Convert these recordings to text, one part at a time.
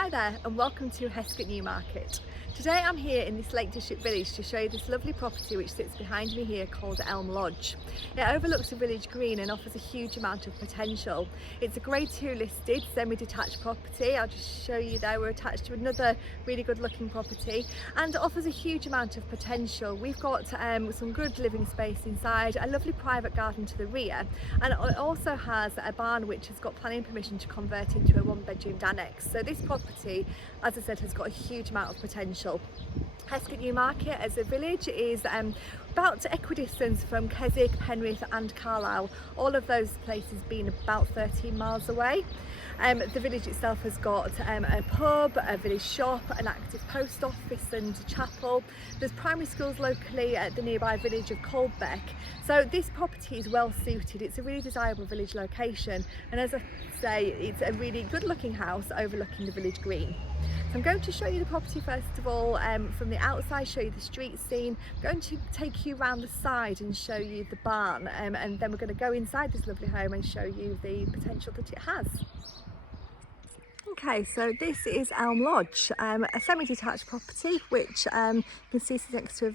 Hi there and welcome to Hesket Newmarket. Today I'm here in this Lake District village to show you this lovely property which sits behind me here called Elm Lodge. It overlooks the village green and offers a huge amount of potential. It's a Grade 2 listed semi-detached property. I'll just show you there. We're attached to another really good looking property and it offers a huge amount of potential. We've got some good living space inside, a lovely private garden to the rear, and it also has a barn which has got planning permission to convert into a one-bedroomed annex. So this property, as I said, has got a huge amount of potential. Hesket Newmarket as a village is about equidistance from Keswick, Penrith and Carlisle, all of those places being about 13 miles away. The village itself has got a pub, a village shop, an active post office and a chapel. There's primary schools locally at the nearby village of Coldbeck. So this property is well suited. It's a really desirable village location, and as I say, it's a really good looking house overlooking the village green. So I'm going to show you the property first of all from the outside, show you the street scene. I'm going to take you around the side and show you the barn, and then we're going to go inside this lovely home and show you the potential that it has. Okay, so this is Elm Lodge, a semi-detached property which you can see is next to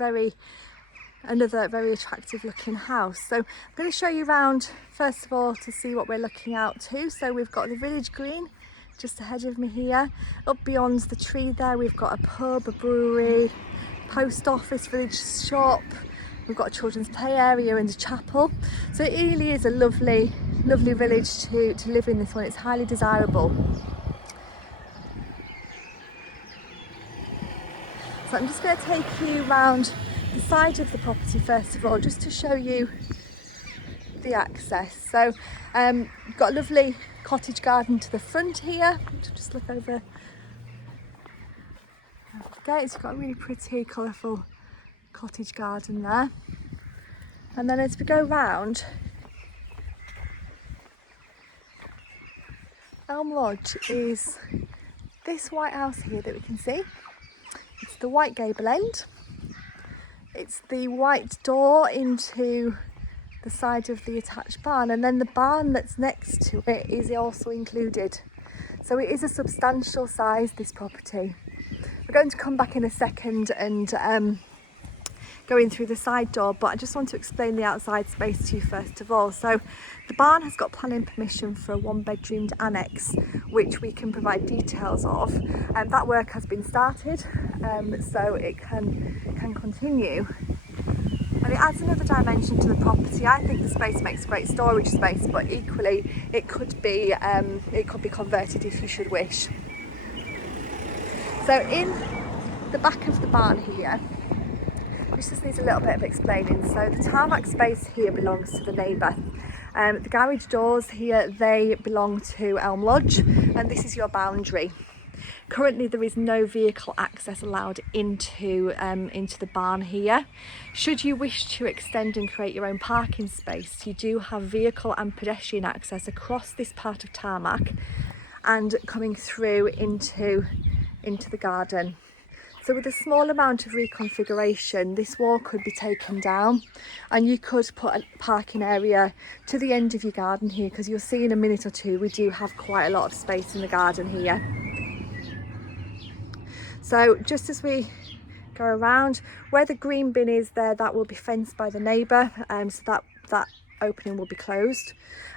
another very attractive looking house. So I'm going to show you around first of all to see what we're looking out to. So we've got the village green just ahead of me here. Up beyond the tree there we've got a pub, a brewery, post office, village shop. We've got a children's play area and a chapel. So it really is a lovely village to live in. This one, it's highly desirable. So I'm just going to take you around the side of the property first of all, just to show you the access. So you've got a lovely cottage garden to the front here. Just look over the gates. You've got a really pretty colourful cottage garden there. And then as we go round, Elm Lodge is this white house here that we can see. It's the white gable end. It's the white door into the side of the attached barn, and then the barn that's next to it is also included. So it is a substantial size, this property. We're going to come back in a second and go in through the side door, but I just want to explain the outside space to you first of all. So the barn has got planning permission for a one-bedroomed annex, which we can provide details of, and that work has been started, so it can continue. And it adds another dimension to the property. I think the space makes great storage space, but equally it could be converted if you should wish. So in the back of the barn here, which just needs a little bit of explaining. So the tarmac space here belongs to the neighbour. The garage doors here, they belong to Elm Lodge, and this is your boundary. Currently there is no vehicle access allowed into the barn here. Should you wish to extend and create your own parking space, you do have vehicle and pedestrian access across this part of tarmac and coming through into the garden. So with a small amount of reconfiguration, this wall could be taken down and you could put a parking area to the end of your garden here, because you'll see in a minute or two we do have quite a lot of space in the garden here. So just as we go around, where the green bin is there, that will be fenced by the neighbour, so that opening will be closed.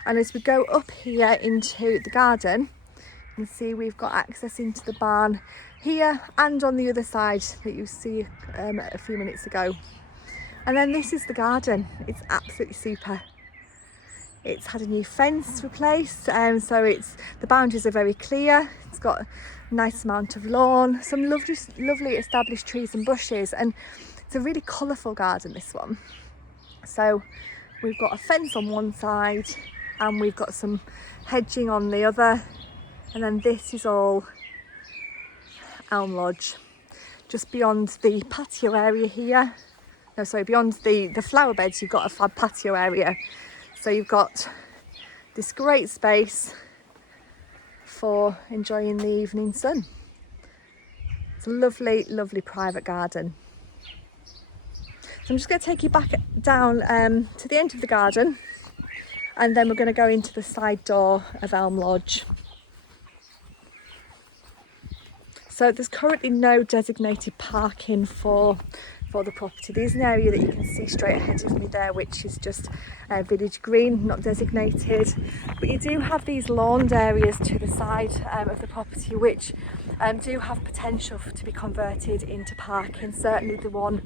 And as we go up here into the garden, you can see we've got access into the barn here and on the other side that you see a few minutes ago. And then this is the garden. It's absolutely super. It's had a new fence replaced, so the boundaries are very clear. It's got a nice amount of lawn, some lovely established trees and bushes, and it's a really colourful garden, this one. So we've got a fence on one side and we've got some hedging on the other, and then this is all Elm Lodge. Just beyond the patio area here, beyond the flower beds, you've got a fab patio area. So you've got this great space for enjoying the evening sun. It's a lovely private garden. So I'm just going to take you back down to the end of the garden, and then we're going to go into the side door of Elm Lodge. So there's currently no designated parking for the property. There's an area that you can see straight ahead of me there, which is just village green, not designated. But you do have these lawned areas to the side of the property, which do have potential to be converted into parking. Certainly the one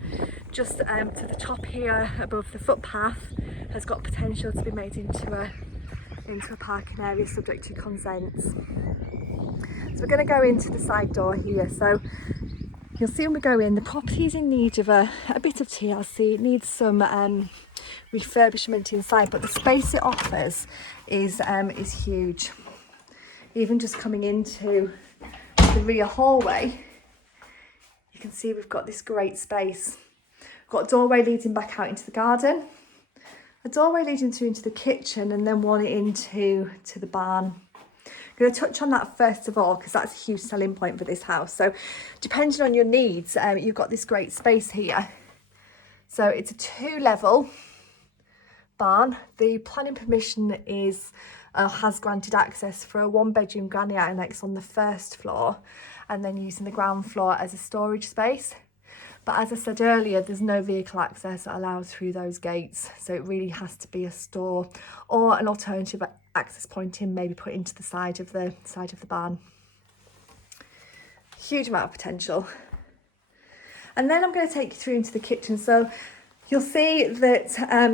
just to the top here above the footpath has got potential to be made into a parking area subject to consent. So we're going to go into the side door here. So you'll see when we go in, the property is in need of a bit of TLC. It needs some refurbishment inside, but the space it offers is huge. Even just coming into the rear hallway, you can see we've got this great space. We've got a doorway leading back out into the garden, a doorway leading through into the kitchen, and then one into the barn. I'm going to touch on that first of all because that's a huge selling point for this house. So depending on your needs, you've got this great space here. So it's a 2-level barn. The planning permission has granted access for a 1-bedroom granny annex on the first floor, and then using the ground floor as a storage space. But as I said earlier, there's no vehicle access allowed through those gates, so it really has to be a store or an alternative access point maybe put into the side of the barn. Huge amount of potential. And then I'm going to take you through into the kitchen. So you'll see that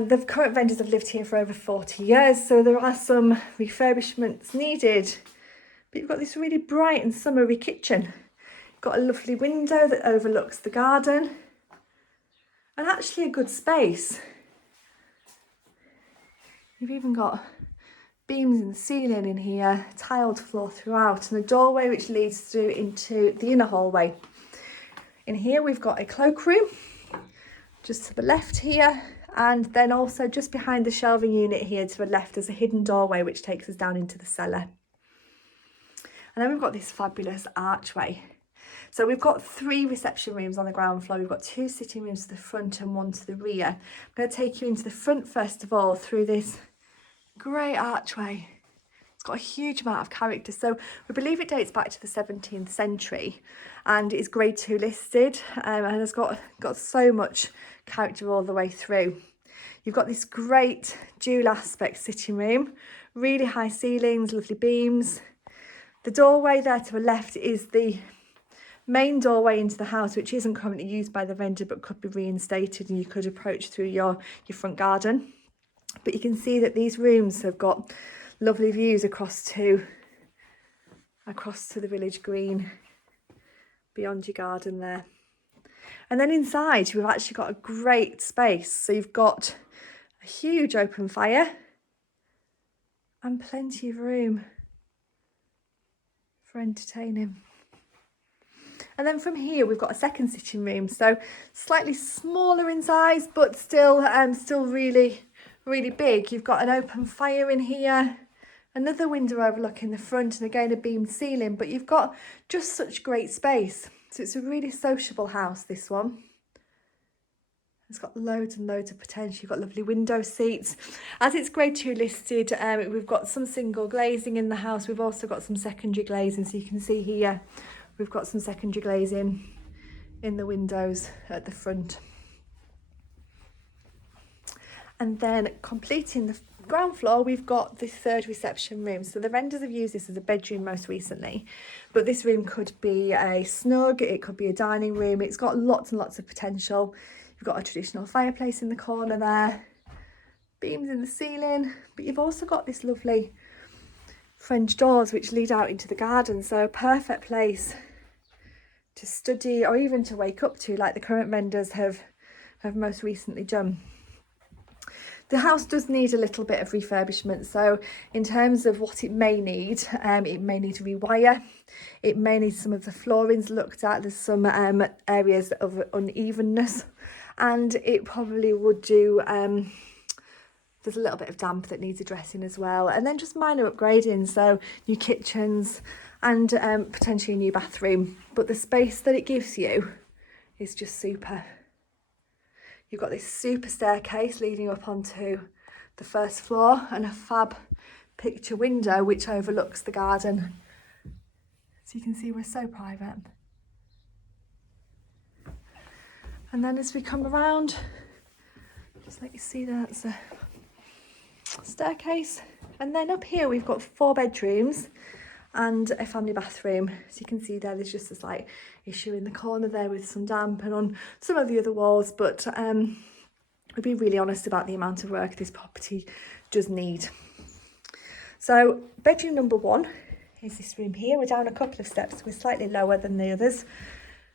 the current vendors have lived here for over 40 years, so there are some refurbishments needed. But you've got this really bright and summery kitchen. Got a lovely window that overlooks the garden, and actually a good space. You've even got beams in the ceiling in here, tiled floor throughout, and a doorway which leads through into the inner hallway. In here we've got a cloakroom just to the left here, and then also just behind the shelving unit here to the left there's a hidden doorway which takes us down into the cellar. And then we've got this fabulous archway. So we've got 3 reception rooms on the ground floor. We've got 2 sitting rooms to the front and 1 to the rear. I'm going to take you into the front first of all through this great archway. It's got a huge amount of character. So we believe it dates back to the 17th century and is grade 2 listed, and has got so much character all the way through. You've got this great dual aspect sitting room, really high ceilings, lovely beams. The doorway there to the left is the main doorway into the house, which isn't currently used by the vendor but could be reinstated, and you could approach through your front garden. But you can see that these rooms have got lovely views across to the village green beyond your garden there. And then inside we've actually got a great space. So you've got a huge open fire and plenty of room for entertaining. And then from here we've got a second sitting room, so slightly smaller in size but still really big. You've got an open fire in here, another window overlooking the front, and again a beamed ceiling, but you've got just such great space. So it's a really sociable house, this one. It's got loads and loads of potential. You've got lovely window seats. As it's grade 2 listed, we've got some single glazing in the house. We've also got some secondary glazing, so you can see here we've got some secondary glazing in the windows at the front. And then completing the ground floor, we've got the 3rd reception room. So the vendors have used this as a bedroom most recently, but this room could be a snug, it could be a dining room. It's got lots and lots of potential. You've got a traditional fireplace in the corner there, beams in the ceiling, but you've also got this lovely French doors which lead out into the garden, so a perfect place to study or even to wake up to, like the current vendors have most recently done. The house does need a little bit of refurbishment, so in terms of what it may need a rewire, it may need some of the floorings looked at. There's some areas of unevenness, and it probably would do there's a little bit of damp that needs addressing as well, and then just minor upgrading, so new kitchens and potentially a new bathroom. But the space that it gives you is just super. You've got this super staircase leading up onto the first floor and a fab picture window which overlooks the garden. So you can see we're so private. And then as we come around, just let you see that's a staircase. And then up here we've got 4 bedrooms and a family bathroom. So you can see there's just a slight issue in the corner there with some damp and on some of the other walls, but we'll be really honest about the amount of work this property does need. So bedroom number 1 is this room here. We're down a couple of steps, we're slightly lower than the others,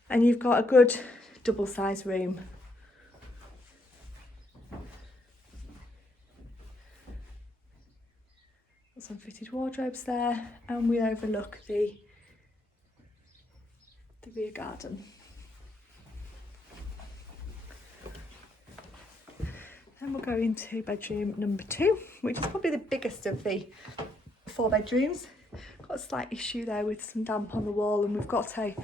and you've got a good double-sized room. Got some fitted wardrobes there, and we overlook the rear garden. Then we'll go into bedroom number 2, which is probably the biggest of the 4 bedrooms. Got a slight issue there with some damp on the wall, and we've got a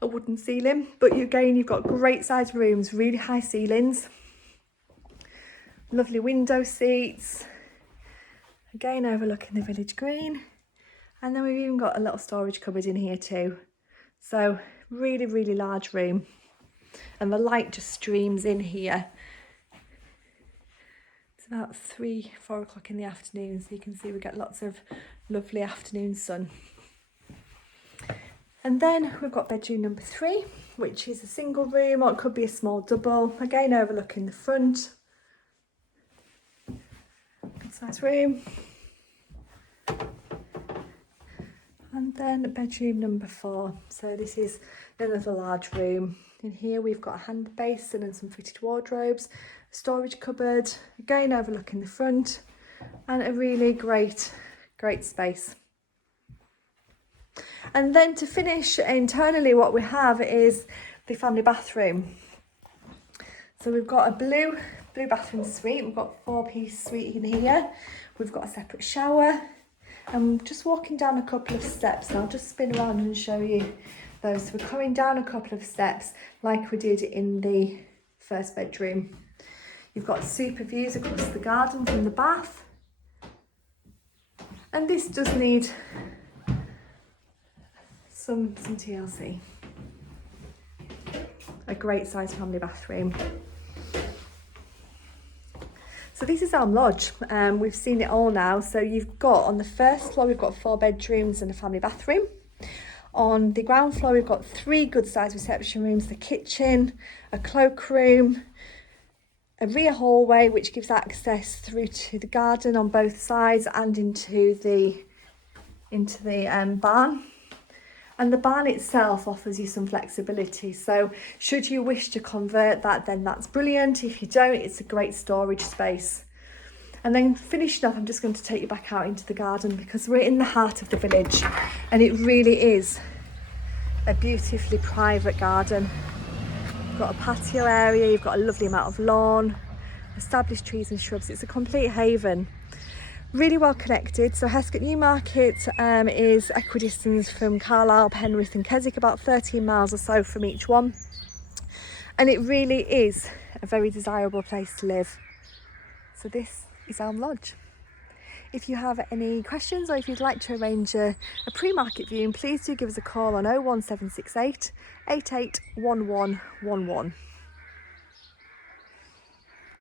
wooden ceiling, but again you've got great sized rooms, really high ceilings, lovely window seats, again overlooking the village green, and then we've even got a little storage cupboard in here too. So really large room, and the light just streams in here. It's about 3-4 o'clock in the afternoon, so you can see we get lots of lovely afternoon sun. And then we've got bedroom number 3, which is a single room, or it could be a small double, again overlooking the front. Good size room. And then bedroom number 4, so this is another large room. In here we've got a hand basin and some fitted wardrobes, a storage cupboard, again overlooking the front, and a really great space. And then to finish internally, what we have is the family bathroom. So we've got a blue bathroom suite, we've got a 4-piece suite in here, we've got a separate shower. I'm just walking down a couple of steps, and I'll just spin around and show you those. So we're coming down a couple of steps like we did in the first bedroom. You've got super views across the garden from the bath, and this does need some TLC. A great size family bathroom. So this is Elm Lodge. We've seen it all now. So you've got on the first floor, we've got 4 bedrooms and a family bathroom. On the ground floor, we've got 3 good sized reception rooms, the kitchen, a cloakroom, a rear hallway which gives access through to the garden on both sides and into the barn. And the barn itself offers you some flexibility, so should you wish to convert that, then that's brilliant. If you don't, it's a great storage space. And then finishing up, I'm just going to take you back out into the garden, because we're in the heart of the village and it really is a beautifully private garden. You've got a patio area, you've got a lovely amount of lawn, established trees and shrubs. It's a complete haven. Really well connected. So Hesket Newmarket is equidistant from Carlisle, Penrith and Keswick, about 13 miles or so from each one. And it really is a very desirable place to live. So this is Elm Lodge. If you have any questions, or if you'd like to arrange a pre-market viewing, please do give us a call on 01768 881111.